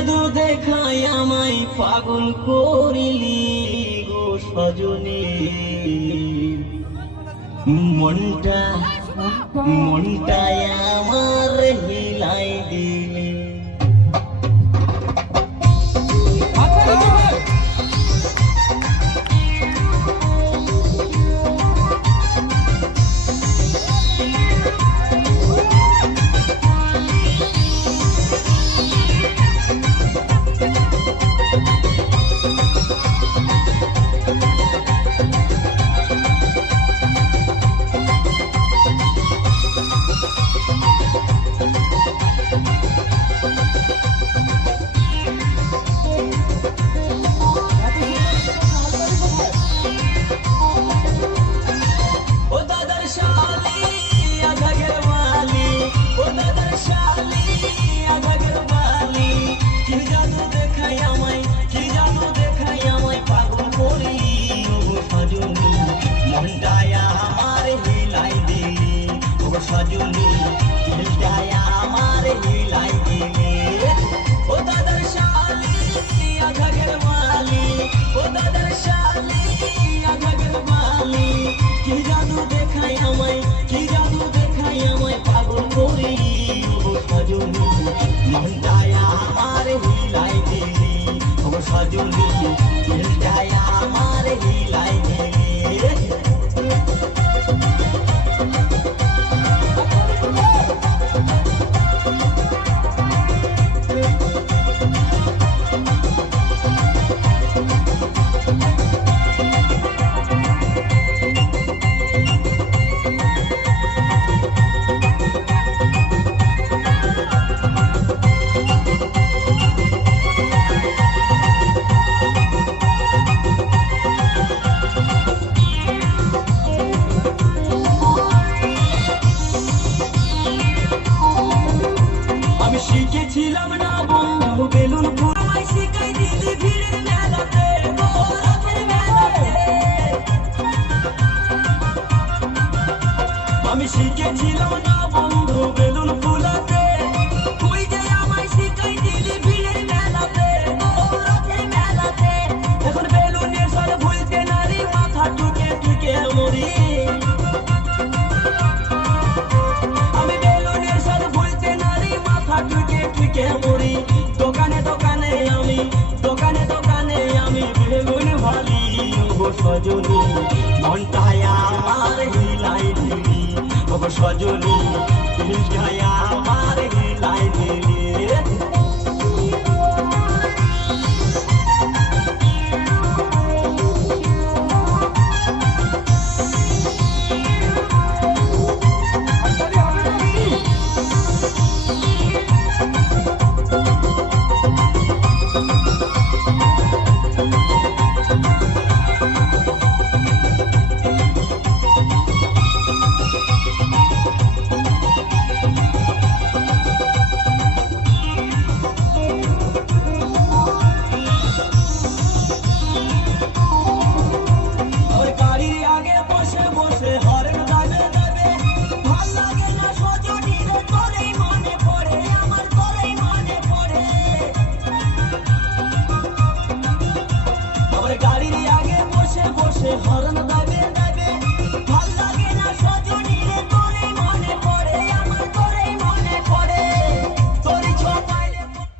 জাদু দেখায় আমায় পাগল করিলি গো সজনী। মনটা আমার হিলাই দিলি। সজনী দিলটায় আমার হিলাই দিলি। ও দাদার শালি আধাগের মালি, ও দাদার শালি আধাগের মালি, কি জাদু দেখায় আমায়, কি জাদু দেখায় আমায় পাগল করি ও সজনী মনটায় আমার হিলাই দিলি। ও সজনী দিলটায় আমার হিলাই দিলি। শিখেছিলাম না বন্ধু বেলুন ফুলায়, শিখাই দিলি ভিড়ের মেলাতে, রাতের মেলাতে। আমি শিখেছিলাম না বন্ধু বেলুন ফুলাতে, তুই যে আমায় শিখাই দিলি ভিড়ের মেলাতে, রাতের মেলাতে। এখন বেলুনের স্বর ভুলতে নারী মাথা টুকে টুকে মরি। আমি বেলুনের স্বর ভুলতে নারী মাথা টুকে টুকে মরি। দোকানে দোকানে আমি, দোকানে দোকানে আমি বেলুন ভালি গো সজনী